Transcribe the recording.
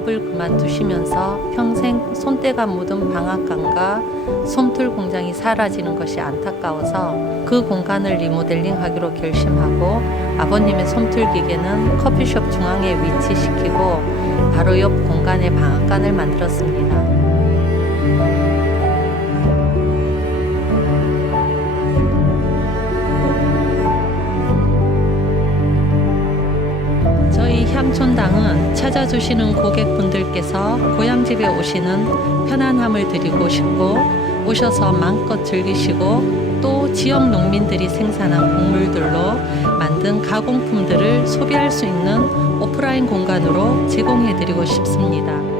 업을 그만두시면서 평생 손때가 묻은 방앗간과 솜틀 공장이 사라지는 것이 안타까워서 그 공간을 리모델링하기로 결심하고 아버님의 솜틀 기계는 커피숍 중앙에 위치시키고 바로 옆 공간에 방앗간을 만들었습니다. 저희 향촌당은 찾아주시는 고객분들께서 고향집에 오시는 편안함을 드리고 싶고 오셔서 마음껏 즐기시고 또 지역 농민들이 생산한 곡물들로 만든 가공품들을 소비할 수 있는 오프라인 공간으로 제공해 드리고 싶습니다.